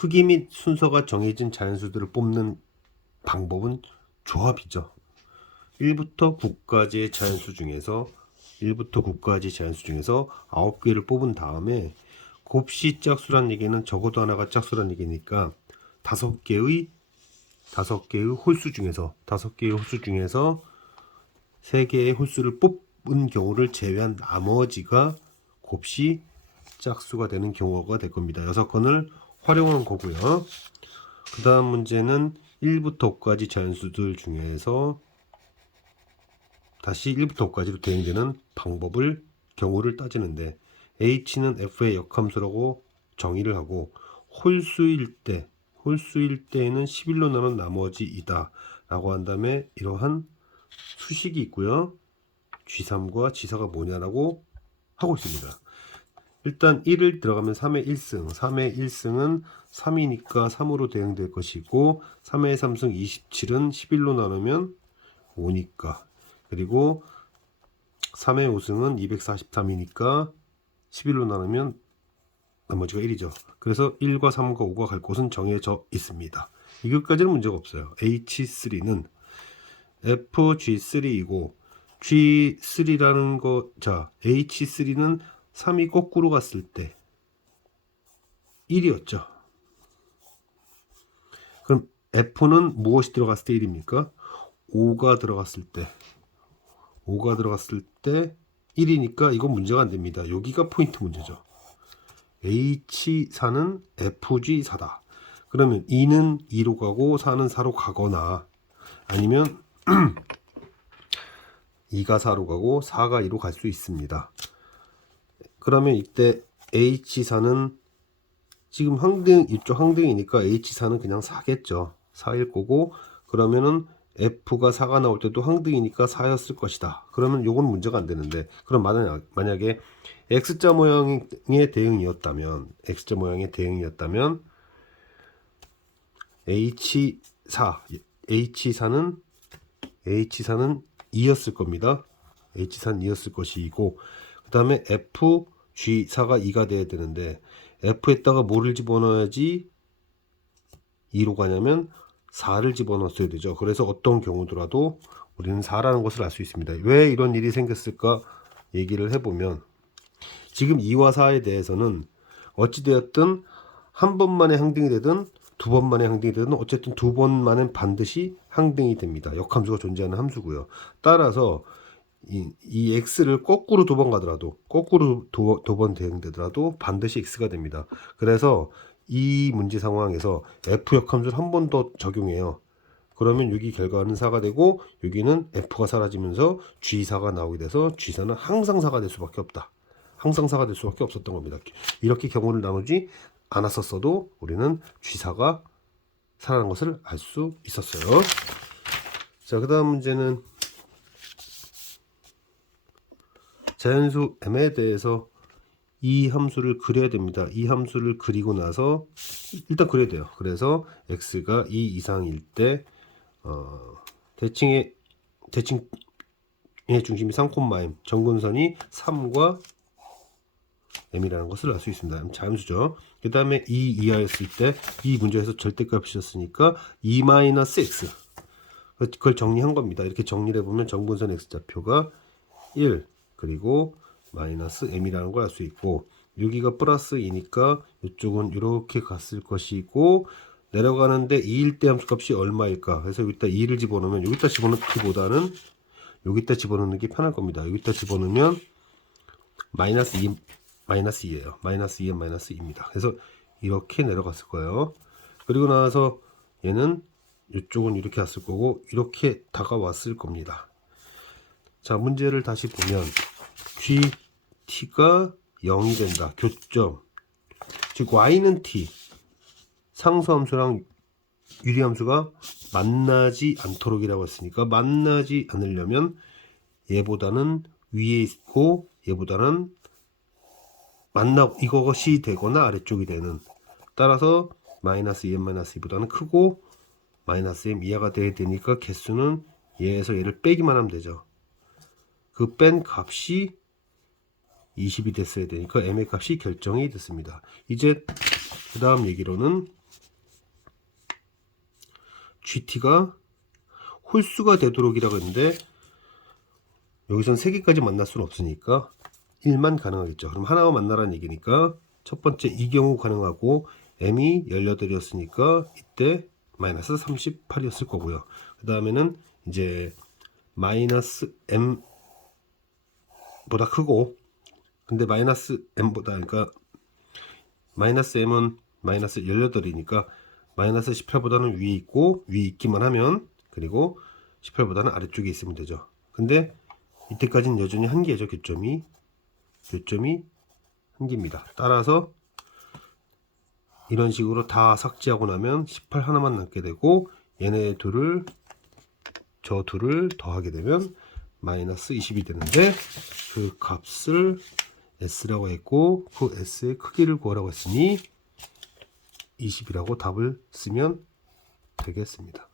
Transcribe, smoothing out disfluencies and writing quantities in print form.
크기 및 순서가 정해진 자연수들을 뽑는 방법은 조합이죠. 1부터 9까지의 자연수 중에서 9개를 뽑은 다음에 곱씨 짝수란 얘기는 적어도 하나가 짝수란 얘기니까 5개의 홀수 중에서 3개의 홀수를 뽑은 경우를 제외한 나머지가 곱씨 짝수가 되는 경우가 될 겁니다. 6건을 활용한 거고요. 그 다음 문제는 1부터 5까지 자연수들 중에서 다시 1부터 5까지로 대응되는 경우를 따지는데 h는 f의 역함수라고 정의를 하고 홀수일 때에는 11로 나눈 나머지이다 라고 한 다음에 이러한 수식이 있고요. G3과 G4가 뭐냐라고 하고 있습니다. 일단 1을 들어가면 3의 1승은 3이니까 3으로 대응될 것이고 3의 3승 27은 11로 나누면 5니까, 그리고 3의 5승은 243이니까 11로 나누면 나머지가 1이죠. 그래서 1과 3과 5가 갈 곳은 정해져 있습니다. 이것까지는 문제가 없어요. H3는 FG3이고 G3라는 거, 자, H3는 3이 거꾸로 갔을 때 1이었죠. 그럼 F는 무엇이 들어갔을 때 1입니까? 5가 들어갔을 때 1이니까 이건 문제가 안 됩니다. 여기가 포인트 문제죠. H4는 FG4다. 그러면 2는 2로 가고 4는 4로 가거나 아니면 2가 4로 가고 4가 2로 갈 수 있습니다. 그러면 이때 H4는 지금 이쪽 항등이니까 H4는 그냥 4겠죠. 4일 거고, 그러면은 F가 4가 나올 때도 항등이니까 4였을 것이다. 그러면 요건 문제가 안 되는데, 그럼 만약에 X자 모양의 대응이었다면 H4는 2였을 겁니다. H4는 2였을 것이고, 그 다음에 FG4가 2가 돼야 되는데, F에다가 뭐를 집어넣어야지 2로 가냐면 4를 집어넣었어야 되죠. 그래서 어떤 경우더라도 우리는 4라는 것을 알 수 있습니다. 왜 이런 일이 생겼을까 얘기를 해보면, 지금 2와 4에 대해서는 어찌되었든 한 번만에 항등이 되든 두 번만에 항등이 되든 어쨌든 두 번만은 반드시 항등이 됩니다. 역함수가 존재하는 함수고요. 따라서 이 x를 거꾸로 두 번 가더라도, 거꾸로 두 번 대응되더라도 반드시 x가 됩니다. 그래서 이 문제 상황에서 f 역함수를 한 번 더 적용해요. 그러면 여기 결과는 4가 되고 여기는 f가 사라지면서 g4가 나오게 돼서 g4는 항상 4가 될 수밖에 없다. 항상 4가 될 수밖에 없었던 겁니다. 이렇게 경우를 나누지 않았었어도 우리는 g4가 4라는 것을 알 수 있었어요. 자, 그 다음 문제는 자연수 m에 대해서 이 함수를 그려야 됩니다. 이 함수를 그리고 나서 일단 그려야 돼요. 그래서 x가 2 이상일 때 대칭의 중심이 3,m, 정근선이 3과 m이라는 것을 알 수 있습니다. 자연수죠. 그 다음에 2 이하였을 때 이 문제에서 절대값이었으니까 2-x, 그걸 정리한 겁니다. 이렇게 정리를 해보면 정분선 x좌표가 1, 그리고 마이너스 m이라는 걸 알 수 있고, 여기가 플러스 2니까 이쪽은 이렇게 갔을 것이고, 내려가는데 2일 때 함수값이 얼마일까? 그래서 여기다 2를 집어넣으면, 여기다 집어넣기보다는 여기다 집어넣는 게 편할 겁니다. 여기다 집어넣으면 마이너스 2예요. 마이너스 2은 마이너스 2입니다. 그래서 이렇게 내려갔을 거예요. 그리고 나서 얘는 이쪽은 이렇게 왔을 거고 이렇게 다가왔을 겁니다. 자, 문제를 다시 보면 gt가 0이 된다. 교점, 즉 y는 t, 상수함수랑 유리함수가 만나지 않도록이라고 했으니까 만나지 않으려면 얘보다는 위에 있고 얘보다는 이것이 되거나 아래쪽이 되는, 따라서 마이너스 2m 마이너스 2보다는 크고 마이너스 m 이하가 돼야 되니까 개수는 얘에서 얘를 빼기만 하면 되죠. 그 뺀 값이 20이 됐어야 되니까 m의 값이 결정이 됐습니다. 이제 그 다음 얘기로는 GT가 홀수가 되도록이라고 했는데 여기선 3개까지 만날 수는 없으니까 1만 가능하겠죠. 그럼 하나만 만나라는 얘기니까 첫 번째 이 경우 가능하고 m이 18이었으니까 이때 마이너스 38이었을 거고요. 그 다음에는 이제 마이너스 m보다 크고 근데 마이너스 m보다 그러니까 마이너스 m은 마이너스 18이니까 마이너스 18보다는 위에 있고 위에 있기만 하면 그리고 18보다는 아래쪽에 있으면 되죠. 근데 이때까지는 여전히 한 개죠. 교점이 한 개입니다. 따라서 이런 식으로 다 삭제하고 나면 18 하나만 남게 되고 얘네 둘을 저 둘을 더하게 되면 마이너스 20이 되는데 그 값을 s라고 했고 그 s의 크기를 구하라고 했으니 20이라고 답을 쓰면 되겠습니다.